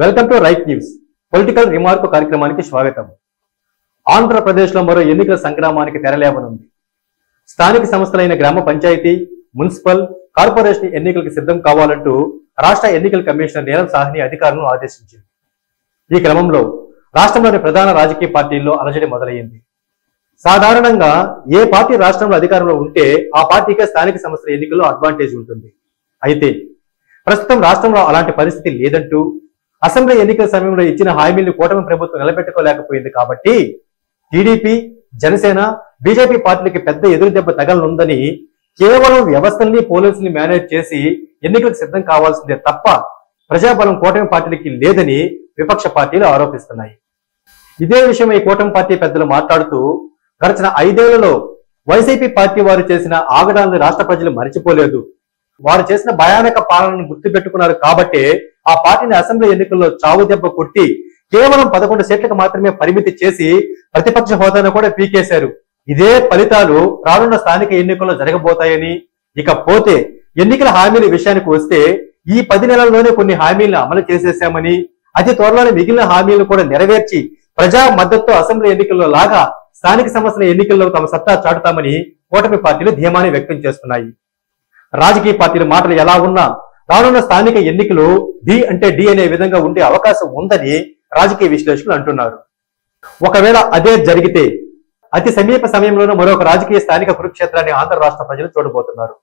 Welcome to right news. Political remark కార్యక్రమానికి స్వాగతం. ఆంధ్రప్రదేశ్లో మరో ఎన్నికల సంగ్రామానికి తెరలేవనుంది. స్థానిక సంస్థలైన గ్రామ పంచాయతీ, మున్సిపల్, కార్పొరేషన్ ఎన్నికలకు సిద్ధం కావాలంటూ రాష్ట్ర ఎన్నికల కమిషనర్ నీలం సాహ్ని అధికారులను ఆదేశించింది. ఈ క్రమంలో రాష్ట్రంలోని ప్రధాన రాజకీయ పార్టీల్లో అలజడి మొదలైంది. సాధారణంగా ఏ పార్టీ రాష్ట్రంలో అధికారంలో ఉంటే ఆ పార్టీకే స్థానిక సంస్థల ఎన్నికల్లో అడ్వాంటేజ్ ఉంటుంది. అయితే ప్రస్తుతం రాష్ట్రంలో అలాంటి పరిస్థితి లేదంటూ అసెంబ్లీ ఎన్నికల సమయంలో ఇచ్చిన హామీలను కూటమి ప్రభుత్వం నిలబెట్టుకోలేకపోయింది. కాబట్టి టీడీపీ, జనసేన, బీజేపీ పార్టీలకి పెద్ద ఎదురుదెబ్బ తగలనుందని కేవలం వ్యవస్థల్ని, పోలీసుల్ని మేనేజ్ చేసి ఎన్నికలకు సిద్ధం కావాల్సిందే తప్ప ప్రజాబలం కూటమి పార్టీలకి లేదని విపక్ష పార్టీలు ఆరోపిస్తున్నాయి. ఇదే విషయమై కూటమి పార్టీ పెద్దలు మాట్లాడుతూ, గడిచిన 5 ఏళ్లలో వైసీపీ పార్టీ వారు చేసిన ఆగడాలను రాష్ట్ర ప్రజలు మరిచిపోలేదు. వారు చేసిన భయానక పాలనను గుర్తుపెట్టుకున్నారు కాబట్టే ఆ పార్టీని అసెంబ్లీ ఎన్నికల్లో చావు దెబ్బ కొట్టి కేవలం 11 సీట్లకు మాత్రమే పరిమితి చేసి ప్రతిపక్ష హోదాను కూడా పీకేశారు. ఇదే ఫలితాలు రానున్న స్థానిక ఎన్నికల్లో జరగబోతాయని, ఇకపోతే ఎన్నికల హామీల విషయానికి వస్తే ఈ 10 నెలల్లోనే కొన్ని హామీలను అమలు చేసేశామని, అతి త్వరలోనే మిగిలిన హామీలను కూడా నెరవేర్చి ప్రజా మద్దతుతో అసెంబ్లీ ఎన్నికల్లో లాగా స్థానిక సంస్థల ఎన్నికల్లో తమ సత్తా చాటుతామని కూటమి పార్టీలు ధీమాని వ్యక్తం చేస్తున్నాయి. రాజకీయ పార్టీల మాటలు ఎలా ఉన్నా రానున్న స్థానిక ఎన్నికలు డి అంటే డి అనే విధంగా ఉండే అవకాశం ఉందని రాజకీయ విశ్లేషకులు అంటున్నారు. ఒకవేళ అదే జరిగితే అతి సమీప సమయంలోనూ మరొక రాజకీయ స్థానిక కురుక్షేత్రాన్ని ఆంధ్ర రాష్ట్ర ప్రజలు చూడబోతున్నారు.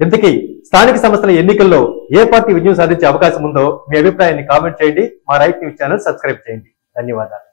ఇంతకీ స్థానిక సంస్థల ఎన్నికల్లో ఏ పార్టీ విజయం సాధించే అవకాశం ఉందో మీ అభిప్రాయాన్ని కామెంట్ చేయండి. మా రైట్ న్యూస్ ఛానల్ సబ్స్క్రైబ్ చేయండి. ధన్యవాదాలు.